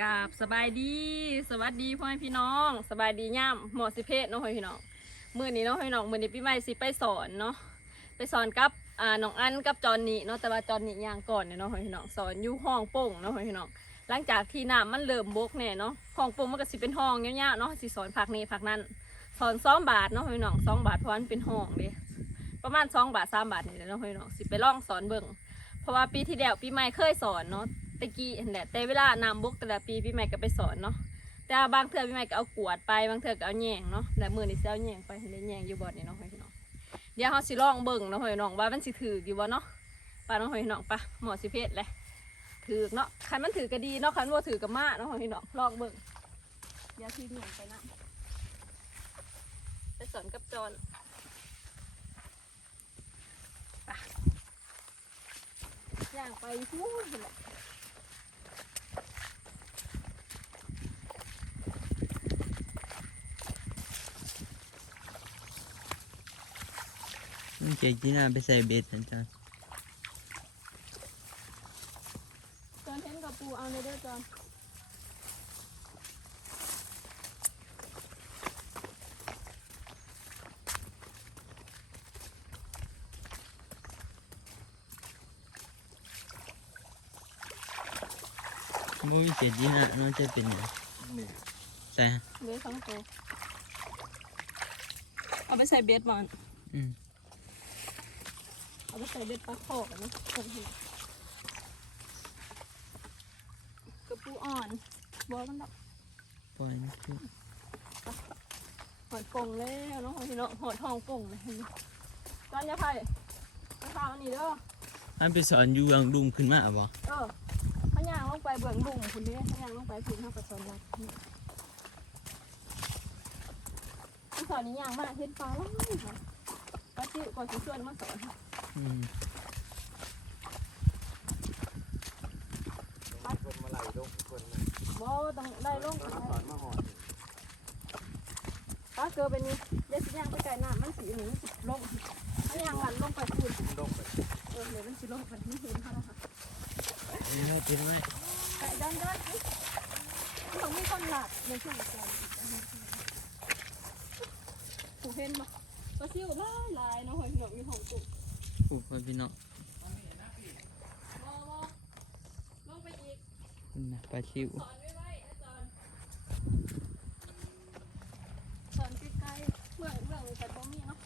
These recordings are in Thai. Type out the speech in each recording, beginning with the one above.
กราบสบายดี สวัสดีพ่อแม่พี่น้องสบายดีย่ำหมอสิเพศเนาะพ่อแม่พี่น้องมื้อนี้เนาะพ่อแม่พี่น้องมื้อนี้พี่ใหม่สิไปสอนเนาะไปสอนกับอ่าน้องอันกับจอนนี่เนาะแต่ว่าจอนนี่ย่างก่อนเนี่ยเนาะพ่อแม่พี่น้องสอนอยู่ห้องโป่งเนาะพ่อแม่พี่น้องหลังจากที่น้ำมันเริ่มบกแน่เนาะห้องโป่งมันก็สิเป็นห้องยาวๆเนาะสิสอนผักนี้ผักนั้นสอนสองบาทเนาะพ่อแม่พี่น้องสองบาทเพราะวันเป็นห้องเด้ประมาณสองบาทสามบาทนี่แหละเนาะพ่อแม่พี่น้องสิไปลองสอนเบิ่งเพราะว่าปีที่แล้วปีใหม่เคยสอนเนาะ ตะกี้นั่นแหละแต่เวลานำบุกแต่ละปีปีใหม่ก็ไปสอนเนาะแต่บางเทื่อปีใหม่ก็เอากวดไปบางเทื่อก็เอาแยงเนาะแต่มือนี่สิเอาแยงไปเห็นแยงอยู่บ่อนี่เนาะพี่น้องเดี๋ยวเขาสิลองเบิ่งเนาะพี่น้องว่ามันสิถืออยู่บ่เนาะป้าน้องพี่น้องปะหมอสิเพชรเลยถือเนาะคันมันถือก็ดีเนาะคันว่าถือก็มาเนาะพี่น้องลองเบิ่งเดี๋ยวที่เหนียงไปนะไปสอนกับจอนไปย่างไปพูดแหละ เก่งที่น่าไปใส่เบ็ดนะจ๊ะจอนเห็นกับปูเอาในเด้อจอนมุ้ยเก่งที่น่าน้องจะเป็นไงใส่ฮะเบสสองตัวเอาไปใส่เบสมันอืม เอาไปใส่เบสปลาโขกนะผมเห็นกระปูอ่อนบอมันดอกปล่อยมันขึ้นหอดกงแล้วเนาะพี่เนาะหอดทองกงเลยเห็นไหมจอนอยาไผ่ไปข้าวอันนี้เด้อให้ไปสอนอยู่ยังดุมขึ้นมาบ่เออพะยางลงไปเบื้องลุงคุณนี้พะยางลงไปพื้นห้าประชนรักที่สอนนี้ยางมากเห็นปลาแล้วค่ะป้าจิ๋วก่อนสิชวนมาสอนค่ะอืม คนมาไหลลงคนมาบ่ต้องได้ลงตอนมาหอดป้าเกลือไปนี่เดี๋ยวสิย่างไปไก่น้ำมันสีหนึ่งสิลงพะยางหลันลงไปพื้นลงไปเออเดี๋ยวมันสิลงกันไม่เห็นเขาแล้วค่ะเอาไว้เป็นไว้ไก่ด้านด้านนี่ต้องมีคนหลักในช่วงก่อนผูเห็นบ่ปลาซิวหลายหลายเนาะหอยหนอกอยู่ห้องตุ่ มผูกไว้พี่น้องบ่บ่ลงไปอีกคุณนะปลาชิวสอนไว้ไว้นะจอนสอนใกล้ๆเมื่องเมื่องแต่บ่มีเนาะ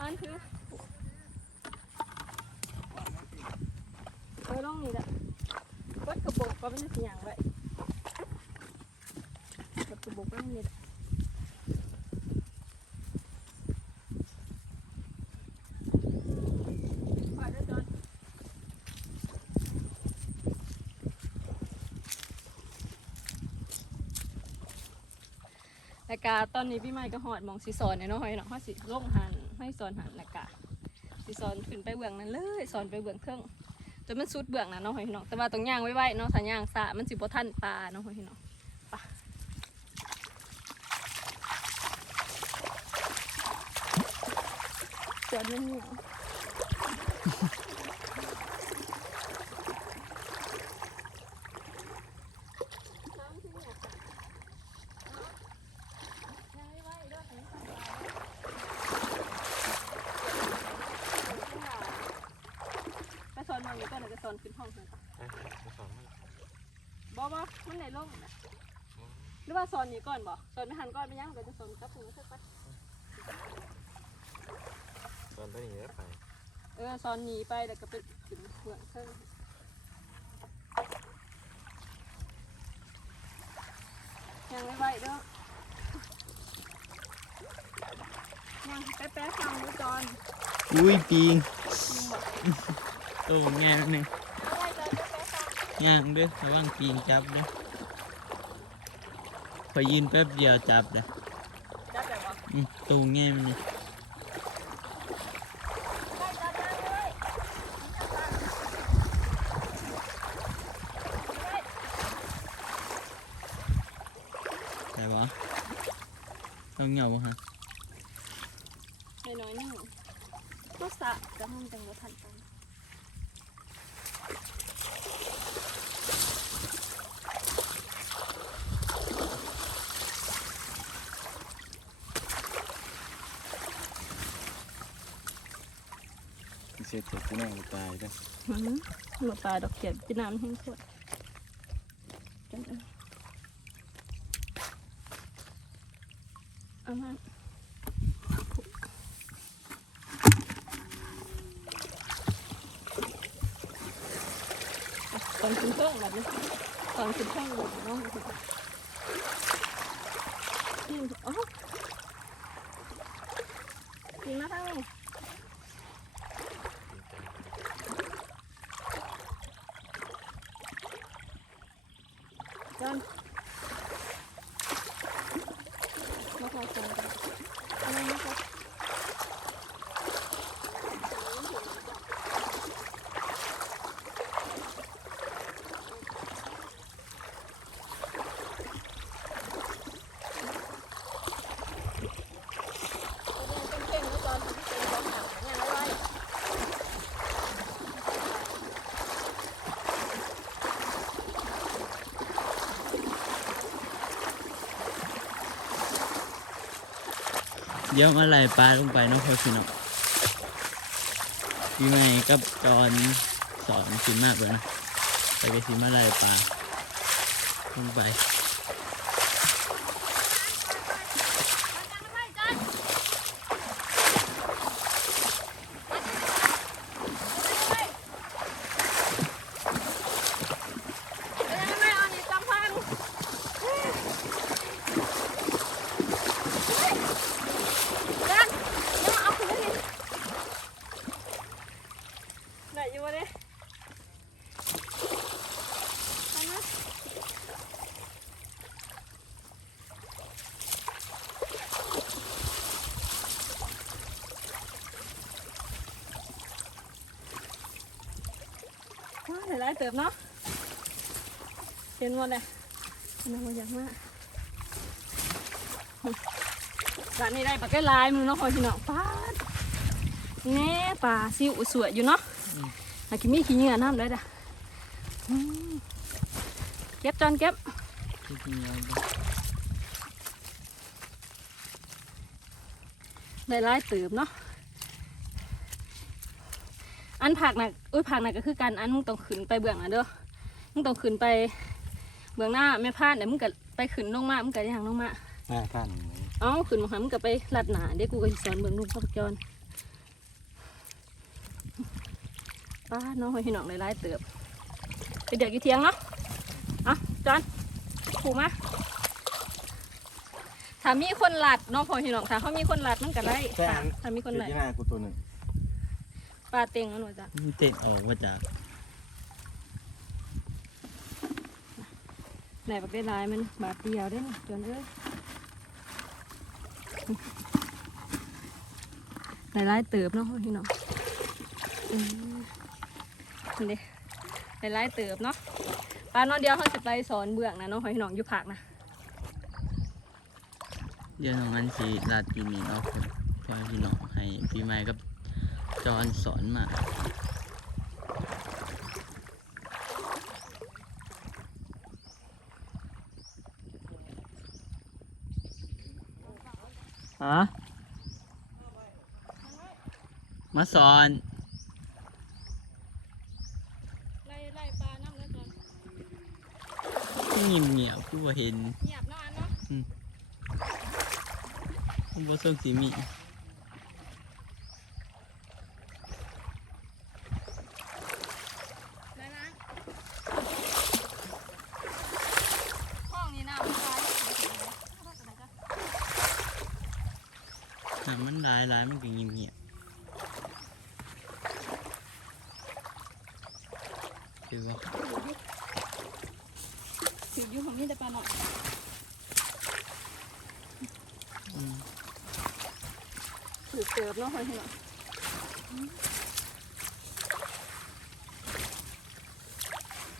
อันคือเคยลงนี่แหละกดกระบอกก็เป็นสิ่งอย่างไว้กดกระบอกก็นี่แหละปล่อยด้วยจอน แล้วก็ตอนนี้พี่ใหม่ก็หอดมองสีสอนเนี่ยเนาะหอยเนาะเขาสิลงหันให้สอนหันแล้วก็สีสอนขึ้นไปเบื้องนั้นเลยสอนไปเบื้องเครื่องจนมันสุดเบื้องนั้นเนาะหอยเนาะแต่ว่าต้องย่างไว้ไว้เนาะถ้าย่างสะมันสิบ่ทันปลาเนาะหอยเนาะไปจอนมันเหนียวน้ำที่เนี่ย ยังไม่ไหวเด้อถึงสั่งไปสอนมา อยู่ก่อนเดี๋ยวจะสอนขึ้นห้องกันมาสอนมันบอกว่ามันไหนลงน่ะหรือว่าสอนอยู่ก่อนบ่สอนไม่หันก่อนไปยังเดี๋ยวจะสอนกลับถึงแล้วเถอะไปสอนไปอย่างนี้ไปเออสอนหนีไปแล้วก็ไปขึ้นเบื้องเครื่องยังไม่ไหวเด้อยังแป๊ะๆฟังดูจอนอุ้ยปิงยิงบ่โตแง่หนึ่ง ย่างเด้อระวังปิงจับเด้อพอยืนแป๊บเดียวจับเด้อได้แบบว่าอืมโตแง่มันนี่ได้จอนได้เลยได้บ่ต้องเหงาบ่ฮะน้อยๆหนึ่งก็สะจะมันจังว่าทันกัน เสร็จจากที่นั่งตายได้หมดตายดอกเขียดจีน้ำแห้งขวดจังเอ้ยเอามาตอนขึ้นเครื่องแบบนี้ตอนขึ้นเครื่องแบบน้องนี่อ๋อกินมาทั้งนี้ Done. มาขอของกันอะไรนะคะเก่งๆแล้วตอนที่เป็นของหนักเนี่ยเอาไว้ เดี๋ยวมาไล่ปลาลงไปเน้องพ่อพี่น้องพี่ไม่กับจอนสอนสิมากเลยนะไปไปสิมาไล่ปลาลงไป ไม่เอานี่จำพันกันยังเอาขึ้นดิได้อยู่วะเนี่ยเอามาว้ายเติบเนาะ เห็นหมดเลยน่ามาอยากมากร้านนี้ได้ปลาแก้ลายมือเนาะคอยพี่น้องปาแน่ปลาซิวสวยอยู่เนาะหากินมีขี้เหงื่อน้ำเลยด่ะเก็บจอนเก็บได้ลายเติบเนาะ อันผักน่ะอุ้ยผักน่ะก็คือการอันมึงต้องขึ้นไปเบื้องน่ะเด้อมึงต้องขึ้นไปเบื้องหน้าแม่พานเดี๋ยวมึงก็ไปขึ้นลงมามึงก็ย่างลงมาหน้าท่านเอ้าขึ้นมาหามึงก็ไปลัดหนาเดี๋ยวกูก็สิสอนเบิ่งลูกพ่อจอนป้าน้องให้พี่น้องหลายๆเติบไปเด็กอยู่เทียงเนาะเอะจอนผูกมาถ้ามีคนหลัดเน้องพ่อพี่น้องถ้าเขามีคนหลัดมันก็ได้ถ้าถ้ามีคนหลัด ที่หน้ากูตัวหนึ่ง ปลาเต็งมันว่าจ้ะมันเต็ดออกมาจากไหนบักได้ลายมันบาทเดียวได้อจอนเอ้ยหลายๆเติบเนาะพ่อพี่น้องอืมนี่เด้หลายๆเติบเนาะปลาเน้องเดียวเขาจะไปสอนเบื้องนะเน้องพ่อพี่น้องอยู่ผักนะเดี๋ยวน้องอันสีลาดอยู่นี่เนาะพ่อพี่น้องให้พี่ใหม่กับ จอนสอนมาฮะมาสอนไล่ไล่ปลาน้ำแล้วจอนเงียบเงียบผู้บ่เห็นเงียบเนาะอันเนาะผู้บ่ส่งสีมี ได้นะห้องนี้น้ำมันร้าย ถ้ามันหลายหลายมันก็เงียบเงียบ คือว่าถืออยู่ของนี่แต่ปลาหน่อยอืมถือเติบเนาะพ่อพี่น้อง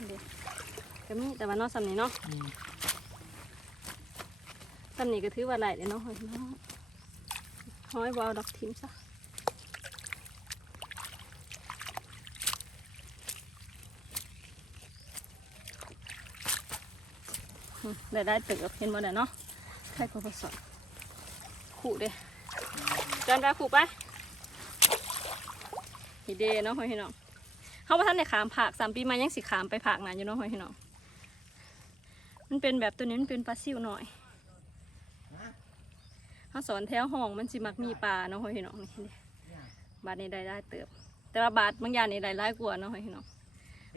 เด็กก็มีแต่ว่านอกสำนี้เนาะอืมสำนี้ก็ถือว่าไหลเลยเนาะพ่อพี่น้องห้อยบเอาดอกทิมซะ ได้ได้เติบเห็นบ่ได้เนาะใครก็ผสมขู่เด้จอนไปขู่ไปฮีเดเนาะพ่อพี่น้องเขาว่าท่านในขามผักสามปีมายังสิขามไปผักนานอยู่เนาะพ่อพี่น้องมันเป็นแบบตัวนี้มันเป็นปลาซิวหน่อยเขาสอนแถวห้องมันสิมักมีปลาเนาะพ่อพี่น้องนี่บาทนี้ได้ได้เติบ แต่ว่าบาทบางอย่างนี่ได้ร้ายกว่าเนาะพ่อพี่น้อง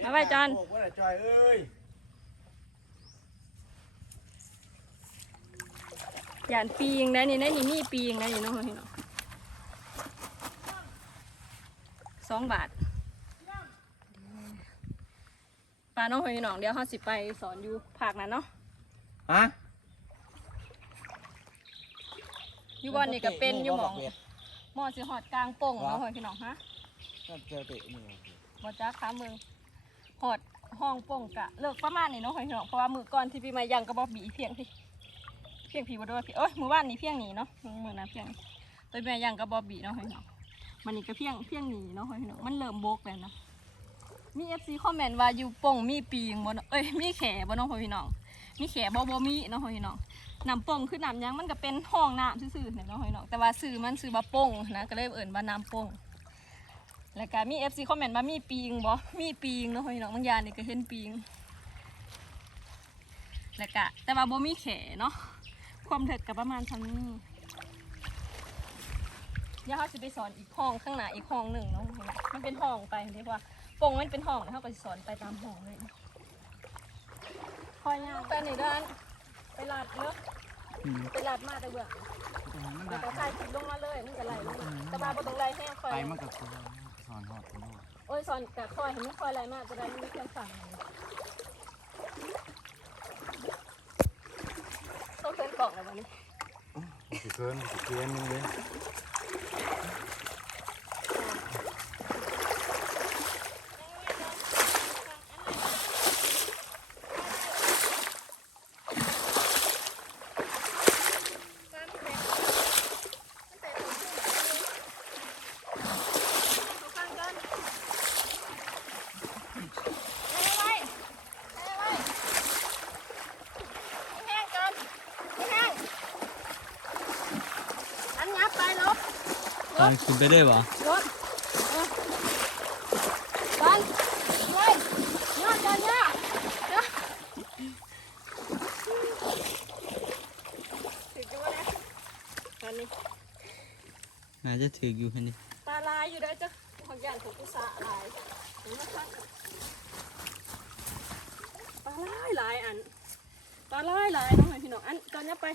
มาไว้จอนโว่าแต่จอยเอ้ย ยานปีงได้นี่ได้นี่มีปีงได้นี่เนาะพ่อพี่น้องสองบาทปลาเน้องพ่อพี่น้องเดี๋ยวเขาสิไปสอนอยู่ภาคนั้นเนาะฮะอยู่บอนนี่ก็เป็นอยู่หมองหมอสิหอดกลางโป่งเนาะพ่อพี่น้องฮะก็เจอเตะนี่บ่จ้าค้ามือหอดห้องโป่งกะเลิกประมาณนี้เนาะพ่อพี่น้องเพราะว่ามือก่อนที่พี่มายังก็บ่บีเพียงพี่เพียงพีบ่ด้วยพี่เอ้ยมือว่านนี้เพียงหนีเนาะมือนั้นเพียงตัวแม่ยังก็บ่บีเนาะพ่อพี่น้องมันนี่ก็เพียงเพียงหนีเนาะพ่อพี่น้องมันเริ่มโบกแล้วเนาะมี FC คอมเมนต์ว่าอยู่ป่งมีปีงบ่เนเอ้ยมีแขบ่นาะพ่อพี่น้องมีแขบ่บ่มีเนาะพ่อพี่น้องน้ำป่งคือน้ำยังมันก็เป็นห้องน้ำซื่อๆเนี่ยเนาะพ่อพี่น้องแต่ว่าซื้อมันซื้อว่าป่งนะก็เลยเอิ้นว่าน้ำป่งแล้วก็มี FC คอมเมนต์มามีปีงบ่มีปีงเนาะพี่น้องบางอย่างนี่ก็เห็นปีงแล้วก็แต่ว่าบ่มีแขเนาะ ความเถิดกับประมาณชั้นนี้เดี๋ยวเขาจะไปสอนอีกห้องข้างหน้าอีกห้องหนึ่งเนาะมันเป็นห้องไปเรียกว่าปงมันเป็นห้องแล้วเขาก็จะสอนไปตามห้องเลยคอยยาวไปนี่ด้านไปลาดเนาะอืมไปลาดมาแต่เบื่อแล้วก็ใส่ผิดลงมาเลยมันก็ไหลลงมาแต่บาบ่ต้องไหลแห้งคอยไปมันกับตัวสอนหอดตัวโอ้ยสอนกับคอยเห็นไม่คอยอะไรมากจะได้ไม่มีเครื่องสั่ง ต้องเกล่องอะไรวันนี้ สิเกินสิเกินนึงเลย อันยับไปลบ ต อนขึ้นไปได้บ่รถบันไว้ยอดกันยเดี๋ยวถึงจะว่าแล้วอันนี้น่าจะถืออยู่แค่นี้ตาลายอยู่ด้จ้ะหางอย่างของกุศลลายนไหมคะปลาลายหลายอันปลาลายหลายน้องให้พี่น้องอันตอนนี้ไป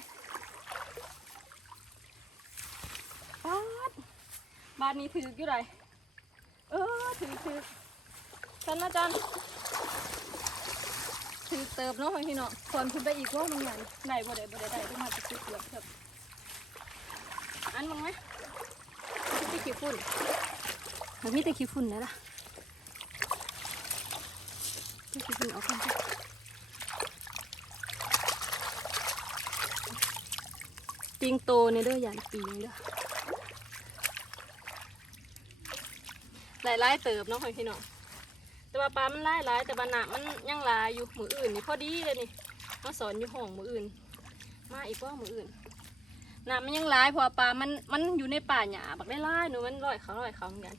ปาด บ้านนี้ถืออยู่ไรเออถือถือฉันนะจันถือเติบเนาะพี่เน้องคนขึ้นไปอีกว่ามันใหญ่ไหนบ่ได้บ่ได้ได้ต้องมาติดเกือบเกือบอันมึงไหมมีแต่ขี้ฝุ่นมันมีแต่ขี้ฝุ่นเลยล่ะขี้ฝุ่นเอาไปปิงโตในเด้ออย่างปิงเด้อ หลายลายๆเติบเนาะพี่น้องแต่ว่าปลามันหลายหลายๆแต่บานะมันยังหลายอยู่มืออื่นนี่พอดีเลยนี่มาสอนอยู่ห้องมืออื่น มาอีกว่ามืออื่นน้ำมันยังร้ายเพราะว่าปลามันมันอยู่ในป่าหญ้าบักได้ร้ายหนูมันลอยเขาลอยเขาเหมือนกัน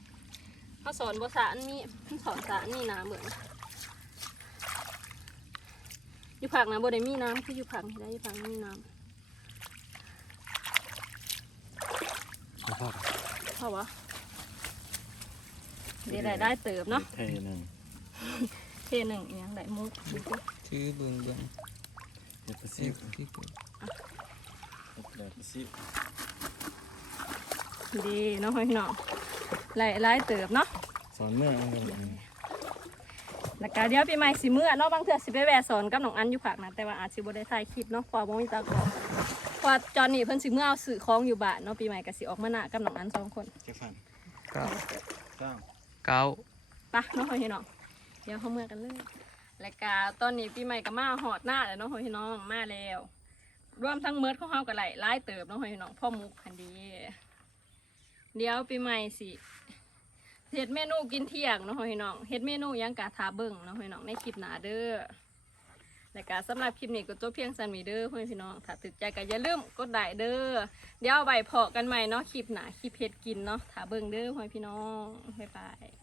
เขาสอนภาษาอันนี้มันสอนภาษาอันนี้น้ำเหมือนอยู่ผักนะบ่ได้มีน้ำคืออยู่ผักนี่ได้อยู่ผักมีน้ขอโทษำเพราะว่า เดี๋ยวได้ได้เติบเนาะเทหนึ่งเทหนึ่งอหยังได้มุกดูสิถือเบิ่งเบิ่งเด็ดประสิสิบที่เกิดเด็ดประสิบดีเนาะพี่น้องหลายหลายเติบเนาะสอนเมื่อเอาเงินแล้วก็เดี๋ยวปีใหม่สิมื้อเนาะบางเทื่อสิไปแวะสอนกับน้องอันอยู่ผักนะแต่ว่าอาจสิบ่ได้ถ่ายคลิปเนาะเพราะว่าบ่มีตากล้องเพราะว่าจอนนี่เพิ่นสิมื้อเอาสื่อของอยู่บ้านเนาะปีใหม่ก็สิออกมาหน้ากับน้องอันสองคน เจ้าฟันเก้าเก้า เก้าปะน้องพี่น้องเดี๋ยวเขาเมื่อกันเลยแล้วก็ตอนนี้ปีใหม่ก็มาหอดหน้าแล้วน้องพี่น้องมาแล้วรวมทั้งเมิดของเฮาก็ไหลไล่เติบเน้องพี่น้องพ่อมุกคันดีเดี๋ยวปีใหม่สิเฮ็ดเมนูกินเที่ยงน้องพี่น้องเฮ็ดเมนูยังกะทาเบิ่งน้องพี่น้องในคลิปหนาเด้อ และก็สำหรับคลิปนี้ก็จบเพียงสันมีเด้อเพื่อนพี่น้องถ้าติดใจก็อย่าลืมกดไลค์เด้อเดี๋ยวใบเพาะกันใหม่เนาะคลิปหนาคลิปเพชรกินเนาะถ้าเบิ่งเด้อเพื่อนพี่น้องบ๊ายบาย